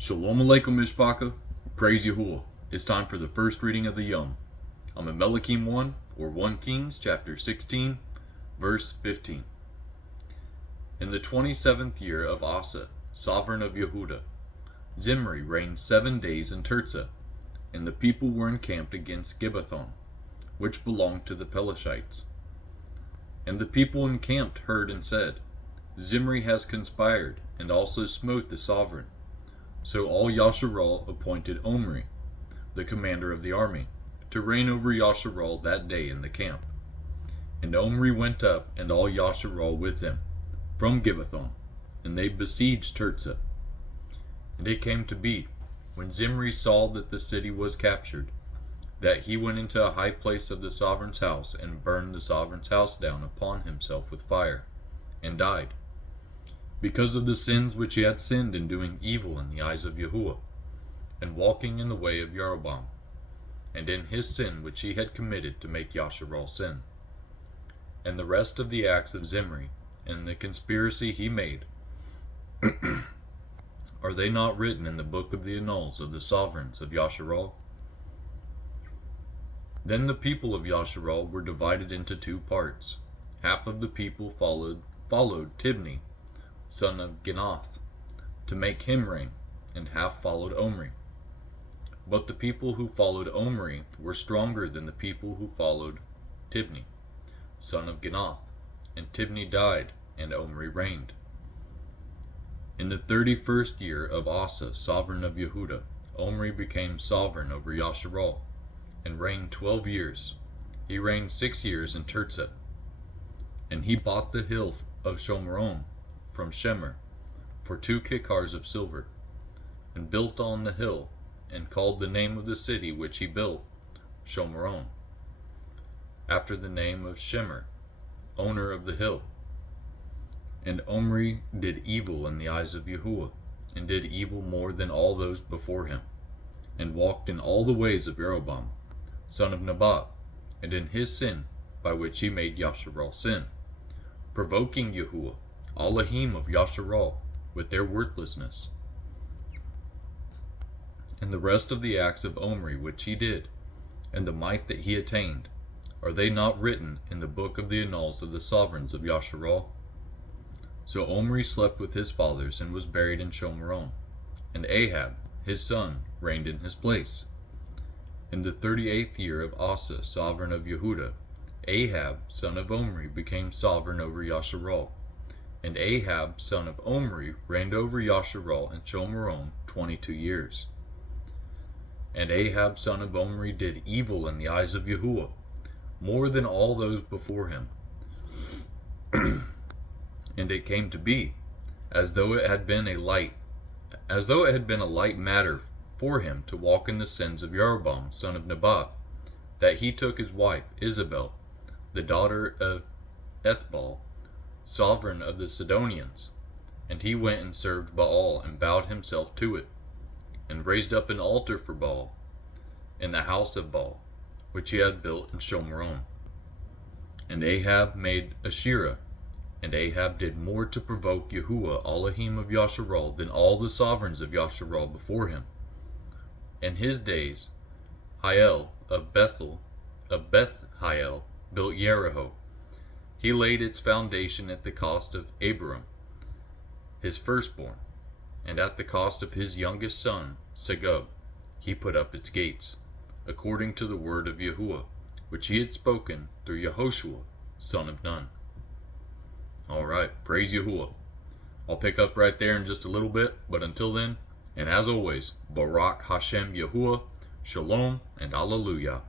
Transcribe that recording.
Shalom Aleichem Mishpacha, praise Yahuwah. It's time for the first reading of the Yom. I'm in Melakim 1, or 1 Kings, chapter 16, verse 15. In the 27th year of Asa, sovereign of Yehuda, Zimri reigned 7 days in Tirzah, and the people were encamped against Gibbethon, which belonged to the Pelishites. And the people encamped heard and said, Zimri has conspired, and also smote the sovereign. So all Yasharal appointed Omri, the commander of the army, to reign over Yasharal that day in the camp. And Omri went up, and all Yasharal with him, from Gibbethon, and they besieged Tirzah. And it came to be, when Zimri saw that the city was captured, that he went into a high place of the sovereign's house, and burned the sovereign's house down upon himself with fire, and died, because of the sins which he had sinned in doing evil in the eyes of Yahuwah, and walking in the way of Jeroboam, and in his sin which he had committed to make Yasharal sin. And the rest of the acts of Zimri, and the conspiracy he made, are they not written in the book of the annals of the sovereigns of Yasharal? Then the people of Yasharal were divided into 2 parts. Half of the people followed Tibni, son of Ginath, to make him reign, and half followed Omri. But the people who followed Omri were stronger than the people who followed Tibni, son of Ginath, and Tibni died, and Omri reigned. In the 31st year of Asa, sovereign of Yehuda, Omri became sovereign over Yasharal, and reigned 12 years. He reigned 6 years in Tirzah. And he bought the hill of Shomeron from Shemer for 2 kikars of silver, and built on the hill, and called the name of the city which he built Shomeron, after the name of Shemer, owner of the hill. And Omri did evil in the eyes of Yahuwah, and did evil more than all those before him, and walked in all the ways of Jeroboam, son of Nebat, and in his sin by which he made Yasharal sin, provoking Yahuwah, Elohim of Yasharal, with their worthlessness. And the rest of the acts of Omri which he did, and the might that he attained, are they not written in the book of the annals of the sovereigns of Yasharal? So Omri slept with his fathers, and was buried in Shomeron, and Ahab, his son, reigned in his place. In the 38th year of Asa, sovereign of Yehuda, Ahab, son of Omri, became sovereign over Yasharal. And Ahab, son of Omri, reigned over Yasharal and Shomeron 22 years. And Ahab, son of Omri, did evil in the eyes of Yahuwah, more than all those before him. And it came to be, as though it had been a light matter for him to walk in the sins of Jeroboam, son of Nebat, that he took his wife Isabel, the daughter of Ethbal, sovereign of the Sidonians, and he went and served Baal, and bowed himself to it, and raised up an altar for Baal in the house of Baal, which he had built in Shomeron. And Ahab made Asherah, and Ahab did more to provoke Yahuwah, Elohim of Yasharal, than all the sovereigns of Yasharal before him. In his days, Hiel of Beth Hiel built Jericho. He laid its foundation at the cost of Abiram, his firstborn, and at the cost of his youngest son, Segub, he put up its gates, according to the word of Yahuwah, which he had spoken through Yehoshua, son of Nun. Alright, praise Yahuwah. I'll pick up right there in just a little bit, but until then, and as always, Barak Hashem Yahuwah, Shalom, and Alleluia.